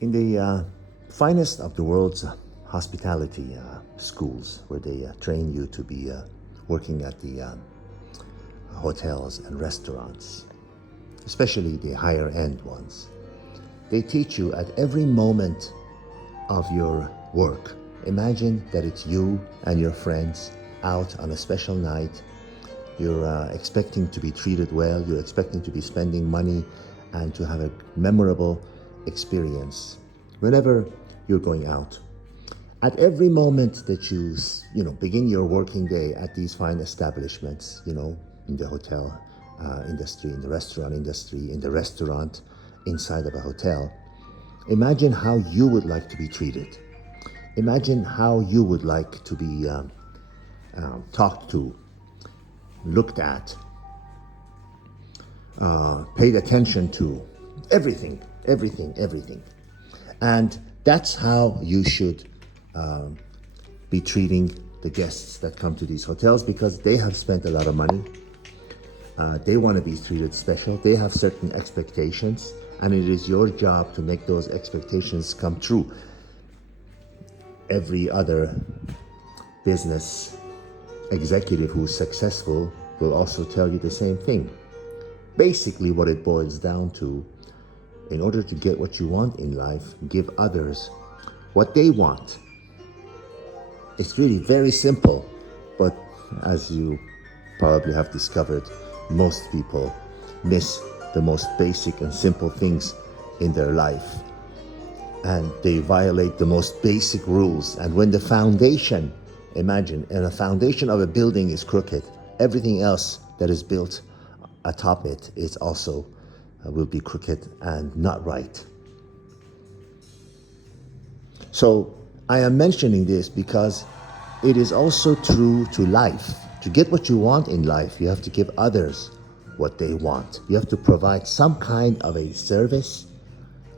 In the finest of the world's hospitality schools, where they train you to be working at the hotels and restaurants, especially the higher end ones, they teach you at every moment of your work. Imagine that it's you and your friends out on a special night. You're expecting to be treated well, you're expecting to be spending money and to have a memorable experience whenever you're going out. At every moment that you begin your working day at these fine establishments, in the hotel industry, in the restaurant industry, in the restaurant, inside of a hotel, imagine how you would like to be treated. Imagine how you would like to be talked to, looked at, paid attention to, everything. And that's how you should be treating the guests that come to these hotels, because they have spent a lot of money. They want to be treated special. They have certain expectations, and it is your job to make those expectations come true. Every other business executive who's successful will also tell you the same thing. Basically, what it boils down to, in order to get what you want in life, give others what they want. It's really very simple, but as you probably have discovered, most people miss the most basic and simple things in their life. And they violate the most basic rules. And when the foundation, imagine, and the foundation of a building is crooked, everything else that is built atop it is also will be crooked and not right. So I am mentioning this because it is also true to life. To get what you want in life, you have to give others what they want. You have to provide some kind of a service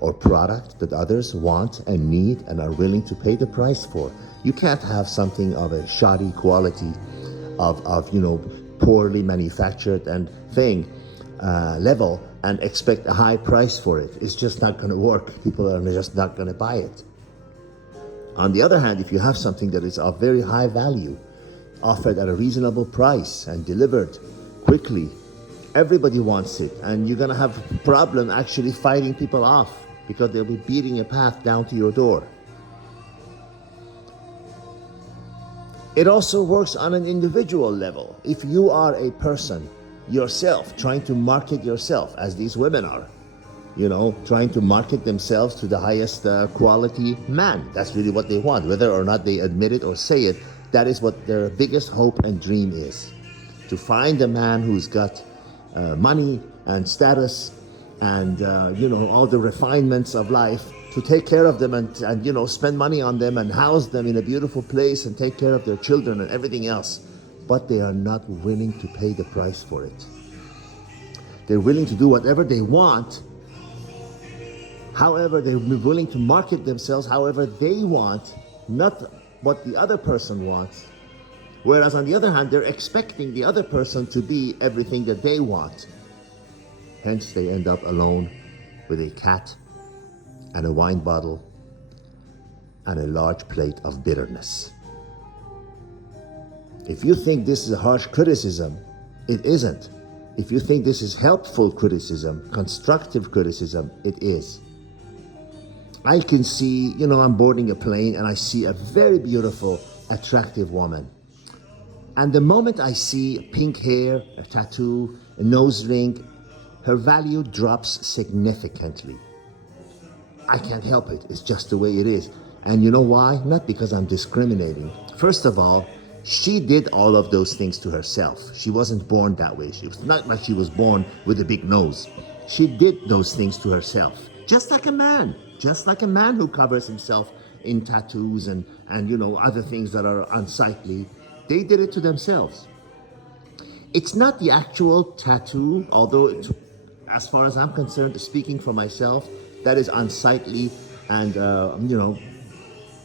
or product that others want and need and are willing to pay the price for. You can't have something of a shoddy quality, of poorly manufactured and thing level, and expect a high price for it. It's just not going to work. People are just not going to buy it. On the other hand, if you have something that is of very high value, offered at a reasonable price and delivered quickly, everybody wants it, and you're going to have a problem actually fighting people off, because they'll be beating a path down to your door. It also works on an individual level. If you are a person yourself trying to market yourself, as these women are, trying to market themselves to the highest quality man, that's really what they want. Whether or not they admit it or say it, that is what their biggest hope and dream is. To find a man who's got money and status and all the refinements of life, to take care of them and spend money on them and house them in a beautiful place and take care of their children and everything else. But they are not willing to pay the price for it. They're willing to do whatever they want. However, they're willing to market themselves however they want, not what the other person wants. Whereas on the other hand, they're expecting the other person to be everything that they want. Hence, they end up alone with a cat and a wine bottle and a large plate of bitterness. If you think this is a harsh criticism, it isn't. If you think this is helpful criticism, constructive criticism, it is. I can see, I'm boarding a plane and I see a very beautiful, attractive woman. And the moment I see pink hair, a tattoo, a nose ring, her value drops significantly. I can't help it. It's just the way it is. And you know why? Not because I'm discriminating. First of all, she did all of those things to herself. She wasn't born that way. She was not like she was born with a big nose. She did those things to herself. Just like a man who covers himself in tattoos and other things that are unsightly. They did it to themselves. It's not the actual tattoo, although as far as I'm concerned, speaking for myself, that is unsightly and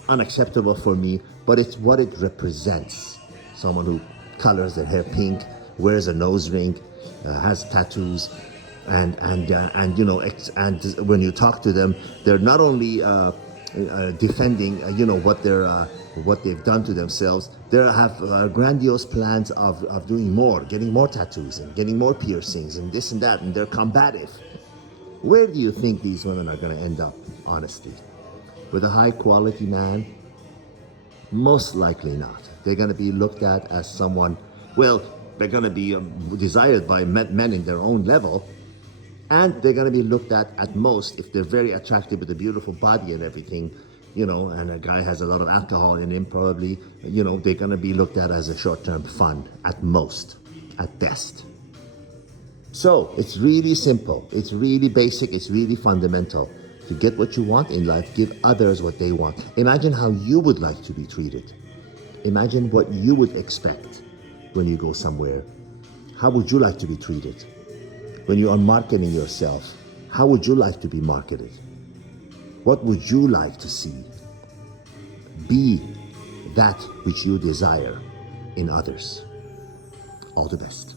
unacceptable for me, but it's what it represents. Someone who colors their hair pink, wears a nose ring, has tattoos. and and when you talk to them, they're not only defending what they've done to themselves. They have grandiose plans of doing more, getting more tattoos and getting more piercings and this and that, and they're combative. Where do you think these women are going to end up, honestly? With a high quality man? Most likely not. They're going to be looked at as someone, well, they're going to be desired by men in their own level, and they're going to be looked at most, if they're very attractive with a beautiful body and everything, and a guy has a lot of alcohol in him, probably, they're going to be looked at as a short-term fun at most, at best. So it's really simple, it's really basic, it's really fundamental. To get what you want in life, give others what they want. Imagine how you would like to be treated. Imagine what you would expect when you go somewhere. How would you like to be treated? When you are marketing yourself, how would you like to be marketed? What would you like to see? Be that which you desire in others. All the best.